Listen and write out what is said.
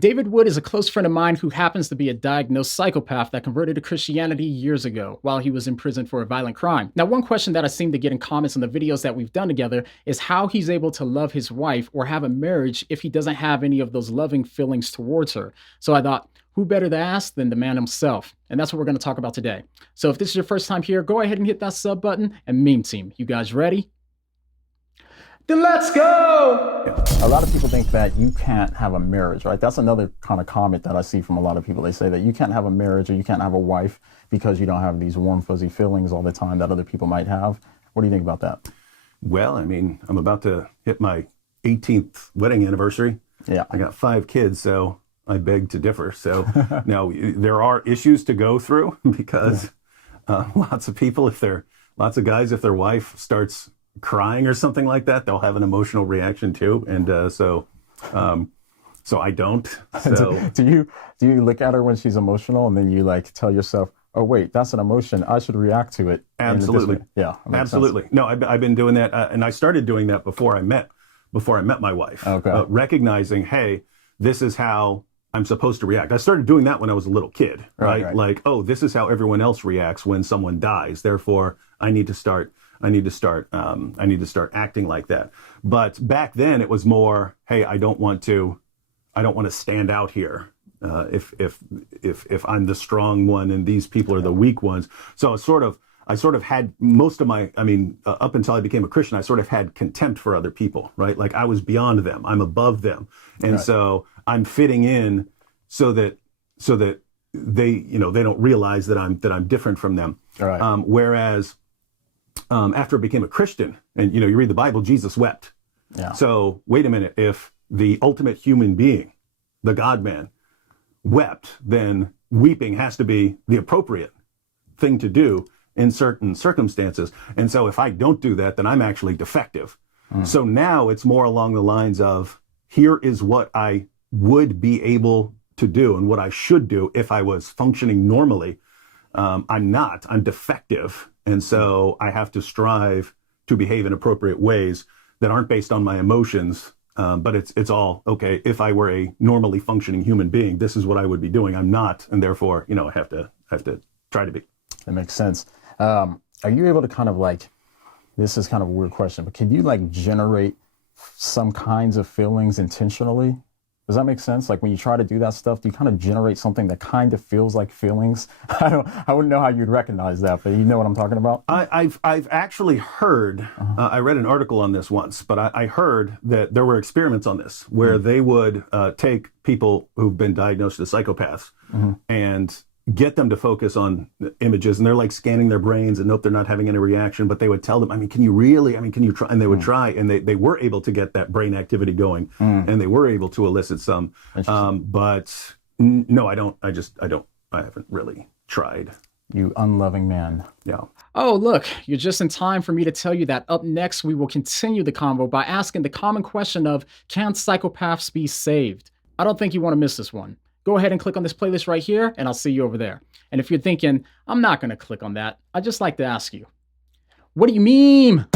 David Wood is a close friend of mine who happens to be a diagnosed psychopath that converted to Christianity years ago while he was in prison for a violent crime. Now, one question that I seem to get in comments on the videos that we've done together is how he's able to love his wife or have a marriage if he doesn't have any of those loving feelings towards her. So I thought, who better to ask than the man himself? And that's what we're going to talk about today. So if this is your first time here, go ahead and hit that sub button. And meme team, you guys ready? Then let's go! A lot of people think that you can't have a marriage, right? That's another kind of comment that I see from a lot of people. They say that you can't have a marriage or you can't have a wife because you don't have these warm, fuzzy feelings all the time that other people might have. What do you think about that? Well, I mean, I'm about to hit my 18th wedding anniversary. Yeah. I got 5 kids, so I beg to differ. So now there are issues to go through because lots of guys, if their wife starts crying or something like that, they'll have an emotional reaction too, and so I don't. So do you look at her when she's emotional and then you like tell yourself, oh wait, that's an emotion, I should react to it? Absolutely. Yeah, absolutely. Sense. No, I've been doing that, and I started doing that before I met my wife. Okay. Recognizing, hey, this is how I'm supposed to react. I started doing that when I was a little kid, right? Like, oh, this is how everyone else reacts when someone dies. Therefore, I need to start acting like that. But back then it was more, hey, I don't want to stand out here. If I'm the strong one and these people are the weak ones. So I sort of had most of my, up until I became a Christian, I sort of had contempt for other people, right? Like I was beyond them, I'm above them. And so I'm fitting in so that they don't realize that I'm different from them. Right. Whereas after I became a Christian, and you read the Bible, Jesus wept. Yeah. So wait a minute, if the ultimate human being, the God-man, wept, then weeping has to be the appropriate thing to do in certain circumstances. And so if I don't do that, then I'm actually defective. So now it's more along the lines of, here is what I would be able to do and what I should do if I was functioning normally. I'm not, I'm defective. And so I have to strive to behave in appropriate ways that aren't based on my emotions. But it's all, okay, if I were a normally functioning human being, this is what I would be doing. I'm not. And therefore, I have to try to be. That makes sense. Are you able to kind of like, this is kind of a weird question, but can you like generate some kinds of feelings intentionally? Does that make sense? Like when you try to do that stuff, do you kind of generate something that kind of feels like feelings? I wouldn't know how you'd recognize that, but you know what I'm talking about? I've actually heard, I read an article on this once, but I heard that there were experiments on this where they would take people who've been diagnosed as psychopaths and get them to focus on images, and they're like scanning their brains and nope, they're not having any reaction, but they would tell them, can you try? And they would try, and they were able to get that brain activity going, and they were able to elicit some, but no, I haven't really tried. You unloving man. Yeah. Oh, look, you're just in time for me to tell you that up next, we will continue the convo by asking the common question of, can psychopaths be saved? I don't think you want to miss this one. Go ahead and click on this playlist right here, and I'll see you over there. And if you're thinking, I'm not going to click on that, I'd just like to ask you, what do you meme?